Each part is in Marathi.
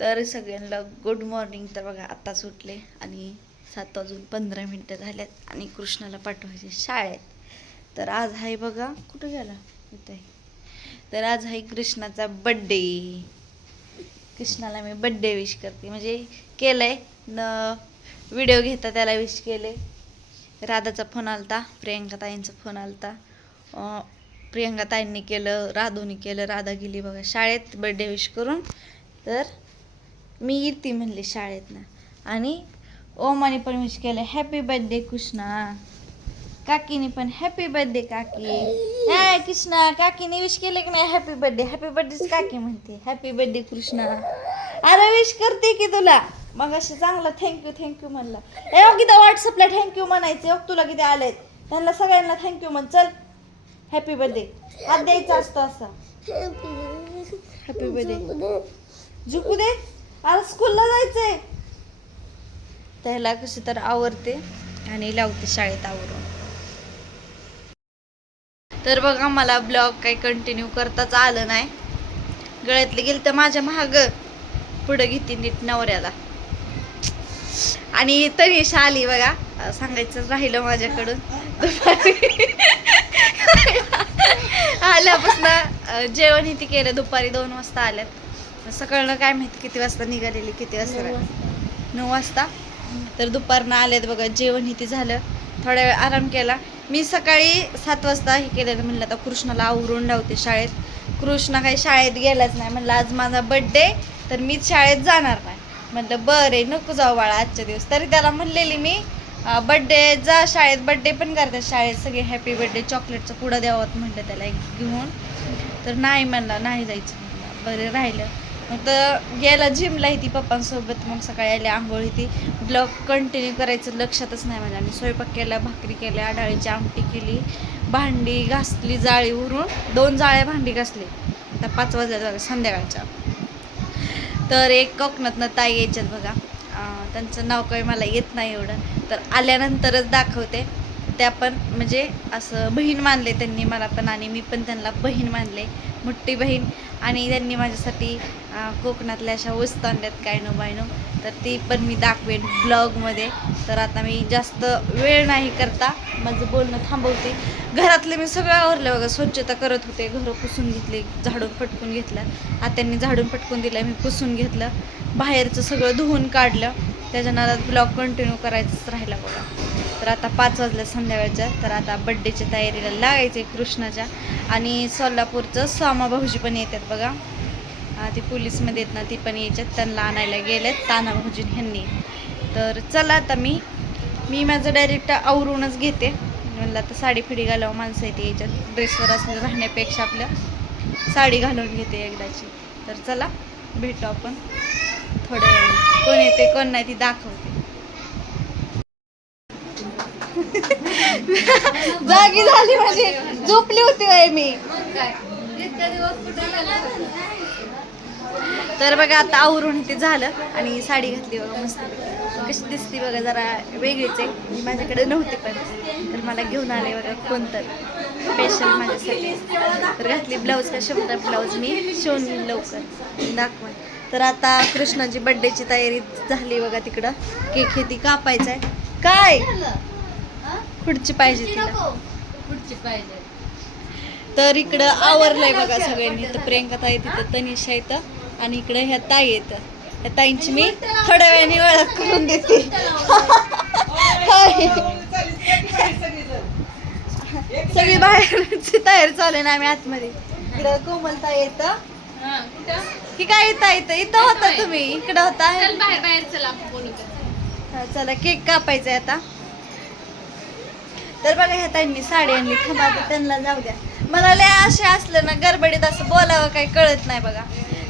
तर सगळ्यांना गुड मॉर्निंग. तर बघा आत्ताच उठले आणि 7:15 झाल्यात आणि कृष्णाला पाठवायचे शाळेत. तर आज आहे बघा, कुठं गेला इथे. तर आज आहे कृष्णाचा बड्डे. कृष्णाला मी बड्डे विश करते, म्हणजे केलंय न व्हिडिओ घेता त्याला विश केले. राधाचा फोन आलता, प्रियंका ताईंचा फोन आलता. प्रियंका ताईंनी केलं, राधूनी केलं. राधा गेली बघा शाळेत बड्डे विश करून. तर मी येते म्हणले शाळेतनं. आणि ओमाने पण विश केलं, हॅपी बर्थडे कृष्णा. काकीने पण हॅपी बर्थडे काकी. हाय कृष्णा, काकीने विश केलं की नाही हॅपी बर्थडे. हॅपी बर्थडे काकी म्हणते, हॅपी बर्थडे कृष्णा. अरे विश करते की तुला. मग असं चांगला थँक्यू म्हणला. ए किती व्हॉट्सअपला थँक्यू म्हणायचे. तुला किती आलेत, त्यांना सगळ्यांना थँक्यू म्हण. चल हॅपी बर्थडे हात द्यायचा असतो असा. हॅपी बर्थडे झुकू दे, आज स्कूलला जायचंय. त्याला कशी तर आवरते आणि लावते शाळेत आवरून. तर बघा मला ब्लॉग काही कंटिन्यू करताच आलं नाही. गळ्यातले गेलं तर माझ्या महाग पुढं घेते नीट नवऱ्याला. आणि तनिषा आली बघा, सांगायचं राहिलं माझ्याकडून. दुपारी आल्यापासून जेवण ही ती केलं. दुपारी 2 वाजता आल्यात. सकाळनं काय माहिती किती वाजता निघालेली, किती वाजता 9 वाजता. तर दुपारनं आल्यात बघा. जेवण ही ती झालं, थोड्या वेळ आराम केला. मी सकाळी 7 वाजता हे केलेलं. म्हणलं आता कृष्णाला आवरून लावते शाळेत. कृष्णा काही शाळेत गेलाच नाही. म्हणलं आज माझा बड्डे, तर मीच शाळेत जाणार नाही. म्हटलं बरं नको जाऊ बाळा आजच्या दिवस. तरी त्याला म्हणलेली मी बड्डे जा शाळेत. बड्डे पण करतात शाळेत सगळे, हॅपी बड्डे चॉकलेटचा पुडा द्यावत म्हटलं त्याला घेऊन. तर नाही म्हणला, नाही जायचं म्हणलं. बरं राहिलं. मग तर गेला जिमला ती पप्पांसोबत. मग सकाळी आले, आंघोळी ती. ब्लॉग कंटिन्यू करायचं लक्षातच नाही माझ्या. आणि स्वयंपाक केला, भाकरी केल्या, डाळीची आमटी केली, भांडी घासली जाळीवरून. 2 जाळ्या भांडी घासली. आता 5 वाजल्या संध्याकाळच्या. तर एक कोकणातनं ताई यायच्यात बघा. त्यांचं नाव काही मला येत नाही एवढं, तर आल्यानंतरच दाखवते. त्या पण म्हणजे असं बहीण मानले त्यांनी मला पण, आणि मी पण त्यांना बहीण मानले, मोठी बहीण. आणि त्यांनी माझ्यासाठी कोकणातल्या अशा वस्तू आणल्यात काय नो बाय नो. तर ती पण मी दाखवेन ब्लॉगमध्ये. तर आता मी जास्त वेळ नाही करता माझं बोलणं थांबवते. घरातले मी सगळं आवरलं बघा. स्वच्छता करत होते, घरं पुसून घेतले, झाडून फटकून घेतलं. आत्यांनी झाडून फटकून दिलं, मी पुसून घेतलं. बाहेरचं सगळं धुवून काढलं. त्याच्या नादात ब्लॉग कंटिन्यू करायचंच राहिला बघा. तर आता 5 वाजल्या संध्याकाळच्या. तर आता बड्डेच्या तयारीला लागायचे कृष्णाच्या. आणि सोलापूरचं सामा भाऊजी पण येतात बघा. ती पोलीसमध्ये येत ना, ती पण यायच्यात. त्यांना आणायला गेलेत ताना भाऊजी ह्यांनी. तर चला आता मी माझं डायरेक्ट आवरूनच घेते. म्हणलं आता साडी फिडी घालावं, माणसं येते याच्यात. ड्रेसवर असलं राहण्यापेक्षा आपल्या साडी घालून घेते एकदाची. तर चला भेटू आपण थोड्या वेळाने. कोण येते कोण नाही ती दाखवते. जागी झाली म्हणजे झोपली होती बाई मी. तर बघा आता आवरून ते झालं आणि साडी घातली बघा मस्त. कशी दिसती बघा, जरा वेगळीच आहे. मी माझ्याकडे नव्हती पण, तर मला घेऊन आले बघा कोणतं स्पेशल माझ्यासाठी. तर घातली ब्लाऊज, का शब्द ब्लाऊज मी शिवून लवकर दाखवा. तर आता कृष्णाची बड्डेची तयारी झाली बघा. तिकडं केक हे ती कापायचं आहे. काय खुर्ची पाहिजे तिला, खुर्ची पाहिजे. तर इकडं आवरलंय बघा सगळ्यांनी. तर प्रियंका ताई तिथं, तनिषा येतं, आणि इकडे ह्या ताई येतं. त्या ताईंची मी थोड्या वेळाने ओळख करून देते. सगळी बाहेरची तयारी चालू आहे ना, आम्ही आतमध्ये. इकडं कोमल ताई येतं की काय येतं इथं होता तुम्ही, इकडं होता. बाहेर चला बोलू. चला केक कापायचंय आता. तर बघा ह्या ताईंनी साडी आणली. थांबा त्यांना जाऊ द्या. मला लय असे असलं ना गडबडीत असं बोलावं काही कळत नाही बघा.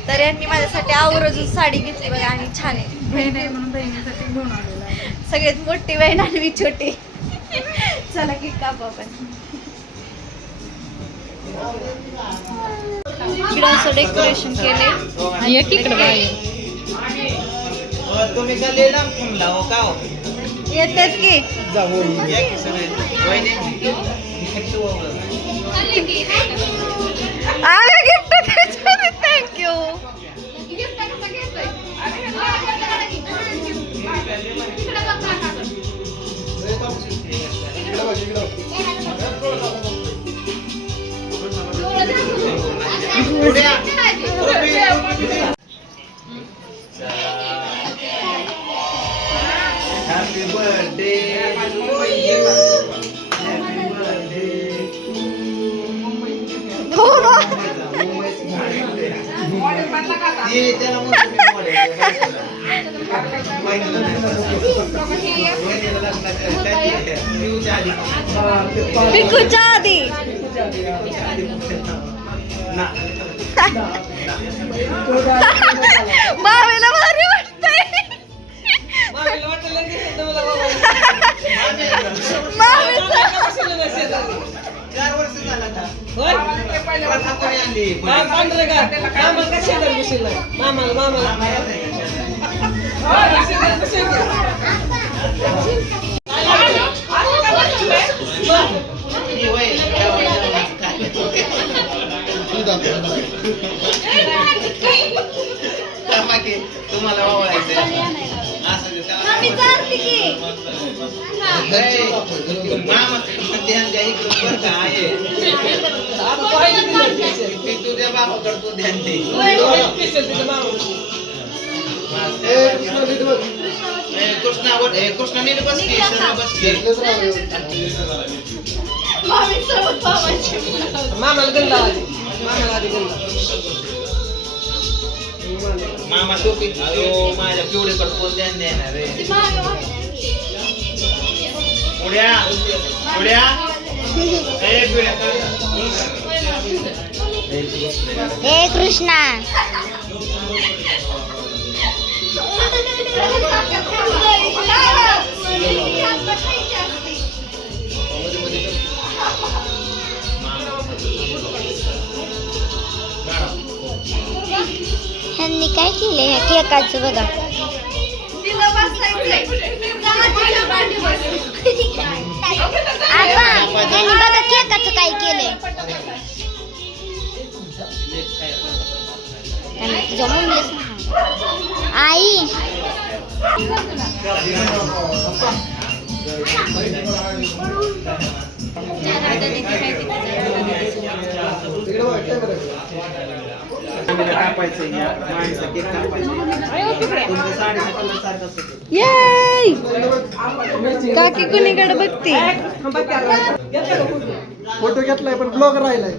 तर यांनी माझ्यासाठी आवरून साडी घेतली बघा. आणि छान आहे. बहीण आहे म्हणून बहिणीसाठी घेऊन आलेला आहे. सगळ्यात मोठी बहीण आणि मी छोटी. चला केक कापू आपण. इकडं असं डेकोरेशन केले. येतात की गिफ्ट. थँक्यू. पिकूच्या आधी मावेला भारी वाटतंय. तुम्हाला तुझ्या बाबाकडतो ध्यान दे. कृष्णा नीट बस की बस की मामाला गल्ला मामा टोपी अयो माझ्या पिवळीकडे कोण ध्यान देणार रे. पुढ्या पुढ्या हे कृष्णा ह्यांनी काय केले ह्या केकाचं बघा. आपा ह्यांनी बघा केकाचं काय केलंय. जमूनच आई काकी कुणीकडे बघते. फोटो घेतलाय पण ब्लॉग राहिलाय.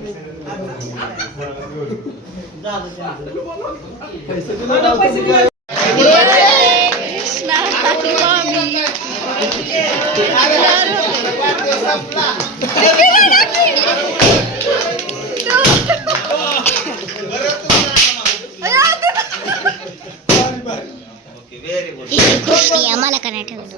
Very good. खुशी आम्हाला का नाही ठेवलं.